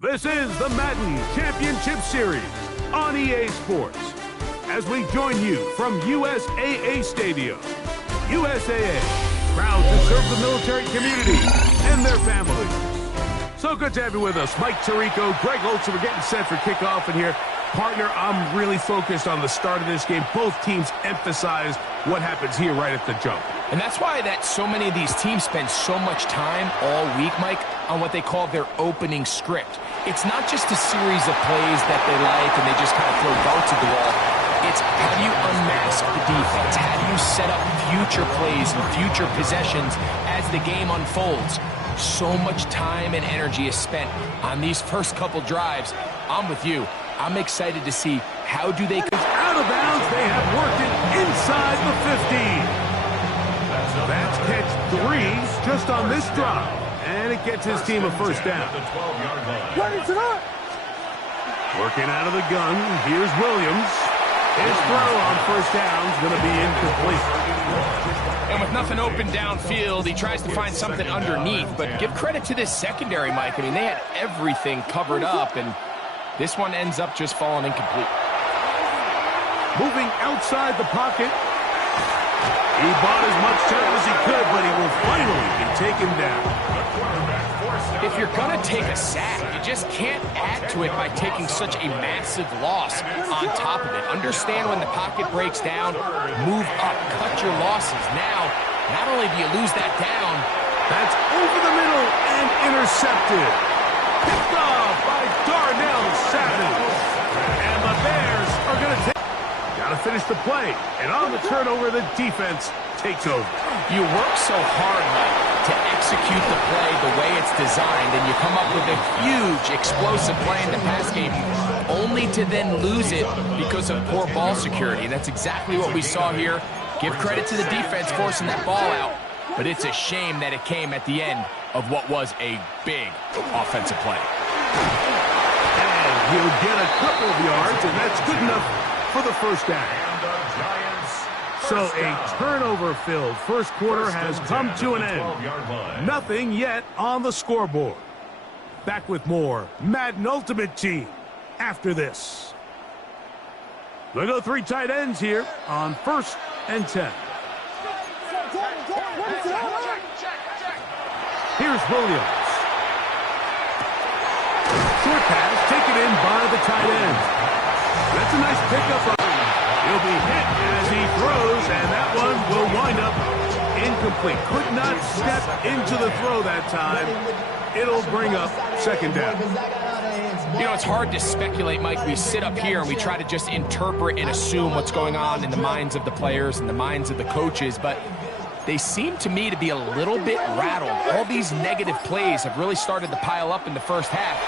This is the Madden Championship Series on EA Sports. As we join you from USAA Stadium. USAA, proud to serve the military community and their families. So good to have you with us. Mike Tirico, Greg Olson, we're getting set for kickoff in here. Partner, I'm really focused on the start of this game. Both teams emphasize what happens here right at the jump. And that's why so many of these teams spend so much time all week, Mike, on what they call their opening script. It's not just a series of plays that they like and they just kind of throw darts at the wall. It's how do you unmask the defense? How do you set up future plays and future possessions as the game unfolds? So much time and energy is spent on these first couple drives. I'm with you. I'm excited to see how do they... Out of bounds, they have worked it inside the 15. That's catch 3 just on this drive. And it gets his team a first down. Working out of the gun, here's Williams. His throw on first down is going to be incomplete. And with nothing open downfield, he tries to find something underneath. But give credit to this secondary, Mike. I mean, they had everything covered up, and this one ends up just falling incomplete. Moving outside the pocket. He bought as much time as he could, but he will finally be taken down. If you're going to take a sack, you just can't add to it by taking such a massive loss on top of it. Understand when the pocket breaks down, move up, cut your losses. Now, not only do you lose that down, that's over the middle and intercepted. Picked off by Darnell Savage. And the Bears are going to take... Got to finish the play. And on the turnover, the defense takes over. You work so hard, Mike, to execute the play the way it's designed, and you come up with a huge, explosive play in the pass game, only to then lose it because of poor ball security. And that's exactly what we saw here. Give credit to the defense forcing that ball out, but it's a shame that it came at the end of what was a big offensive play. And he'll get a couple of yards, and that's good enough for the first down. So a turnover-filled first quarter has come to an end. Nothing yet on the scoreboard. Back with more Madden Ultimate Team after this. They'll go 3 tight ends here on 1st and 10. Here's Williams. Short pass taken in by the tight end. That's a nice pickup. He'll be hit as he throws, and that one will wind up incomplete. Could not step into the throw that time. It'll bring up second down. You know, it's hard to speculate, Mike. We sit up here and we try to just interpret and assume what's going on in the minds of the players and the minds of the coaches, but they seem to me to be a little bit rattled. All these negative plays have really started to pile up in the first half.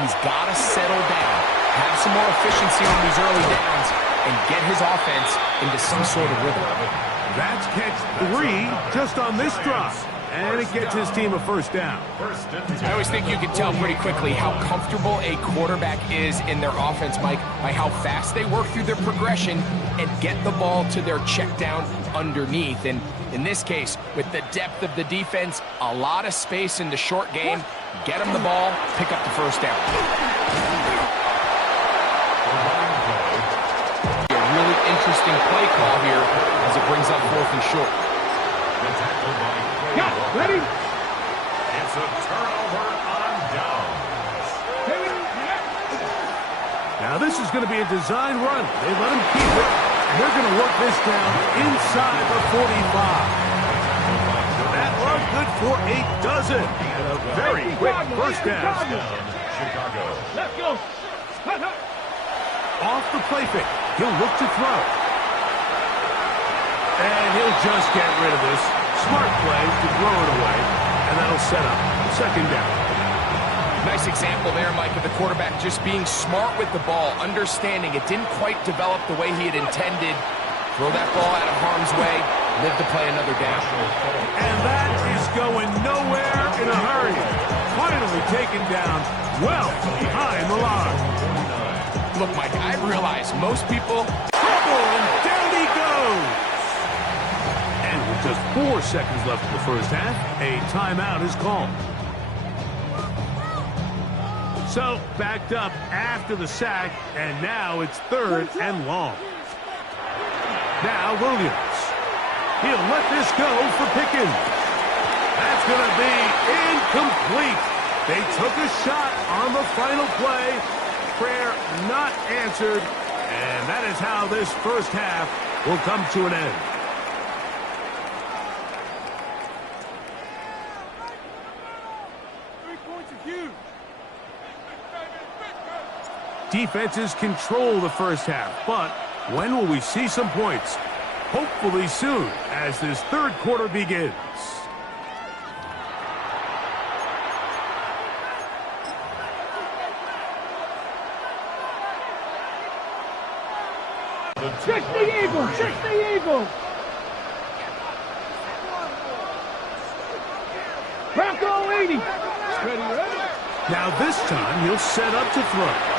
He's got to settle down, have some more efficiency on these early downs, and get his offense into some sort of rhythm. That's catch 3 just on this drive. And it gets his team a first down. I always think you can tell pretty quickly how comfortable a quarterback is in their offense, Mike, by how fast they work through their progression and get the ball to their check down underneath. And in this case, with the depth of the defense, a lot of space in the short game, get them the ball, pick up the first down. Interesting play call here as it brings up 4th and short. Yeah, ready? It's a turnover on downs. Now this is going to be a design run. They let him keep it, and they're going to work this down inside the 45. That run good for a dozen, and a very quick first down. Chicago. Let's go. Off the play fake. He'll look to throw. And he'll just get rid of this. Smart play to throw it away. And that'll set up second down. Nice example there, Mike, of the quarterback just being smart with the ball, understanding it didn't quite develop the way he had intended. Throw that ball out of harm's way, live to play another down. And that is going nowhere in a hurry. Finally taken down well behind the line. Look, Mike, I realize most people... Trouble, and down he goes! And with just 4 seconds left in the first half, a timeout is called. So, backed up after the sack, and now it's 3rd and long. Now Williams. He'll let this go for Pickens. That's going to be incomplete. They took a shot on the final play. Prayer not answered. And that is how this first half will come to an end. Defenses control the first half, but when will we see some points? Hopefully soon, as this third quarter begins. Check the eagle! Check the eagle! Bronco 80! Ready? Now this time he'll set up to throw.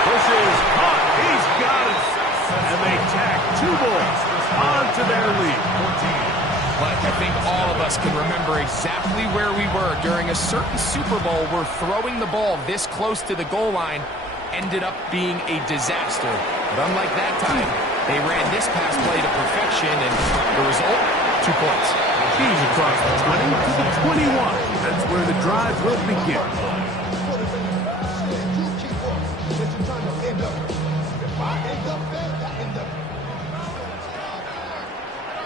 Pushes hot. He's got it. And they tack 2 balls onto their lead. But I think all of us can remember exactly where we were during a certain Super Bowl where throwing the ball this close to the goal line ended up being a disaster. But unlike that time, they ran this pass play to perfection, and the result, 2 points. He's across the 20 to the 21. That's where the drive will begin.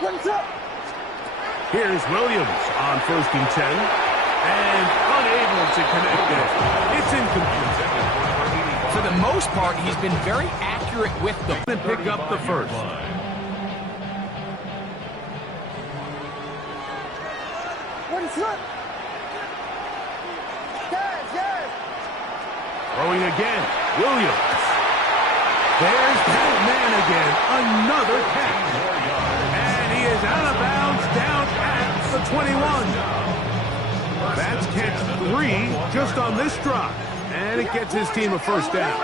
What's up? Here's Williams on 1st and 10. And unable to connect it. It's incomplete. For the most part, he's been very accurate with them. And pick up the first. What is up? Yes! Throwing again. Williams. There's that man again. Another catch. And he is out of bounds down at the 21. That's catch 3 just on this drive. And it gets his team a first down.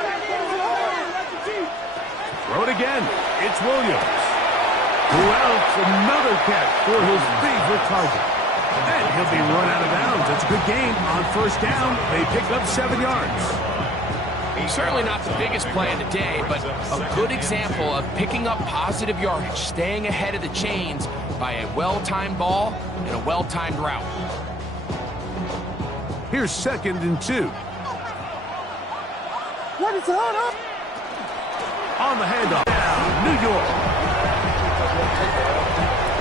Throw it again. It's Williams. Who else? Another catch for his favorite target. And he'll be run out of bounds. It's a good game. On first down, they pick up 7 yards. Certainly not the biggest play of the day, but a good example of picking up positive yardage, staying ahead of the chains by a well-timed ball and a well-timed route. Here's 2nd and 2. What is up? On the handoff. Down, New York.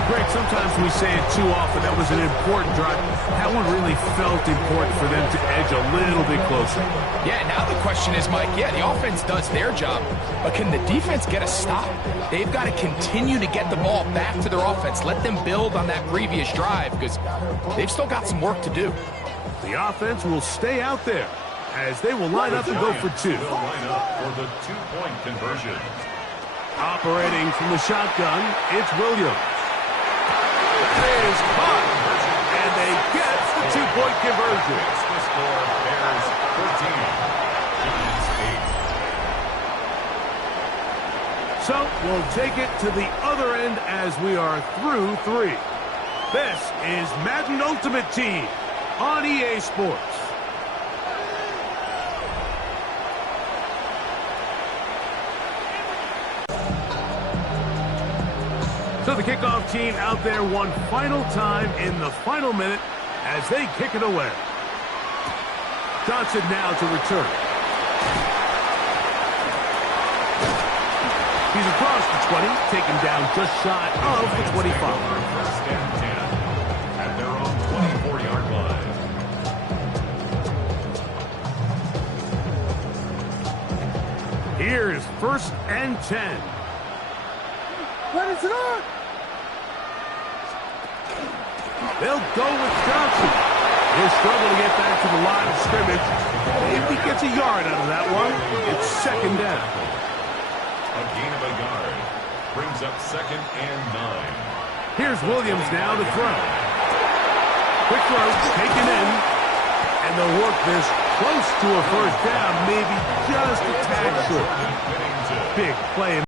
Greg, sometimes we say it too often. That was an important drive. That one really felt important for them to edge a little bit closer. Yeah, now the question is, Mike, the offense does their job, but can the defense get a stop? They've got to continue to get the ball back to their offense. Let them build on that previous drive because they've still got some work to do. The offense will stay out there as they will line up and go for 2. They'll line up for the 2-point conversion. Operating from the shotgun, it's Williams. That is caught, and they get the 2-point conversion. The score, Bears 14, Giants 8. So we'll take it to the other end as we are through 3. This is Madden Ultimate Team on EA Sports. So the kickoff team out there one final time in the final minute as they kick it away. Johnson now to return. He's across the 20, taken down just shy of the 25. First and 10 at their own 24-yard line. Here's 1st and 10. What is up? They'll go with Johnson. He'll struggle to get back to the line of scrimmage. If he gets a yard out of that one, it's 2nd down. A gain of a yard brings up 2nd and 9. Here's Williams now to throw. Quick throw, taken in. And they'll work this close to a first down, maybe just a tad short. Big play.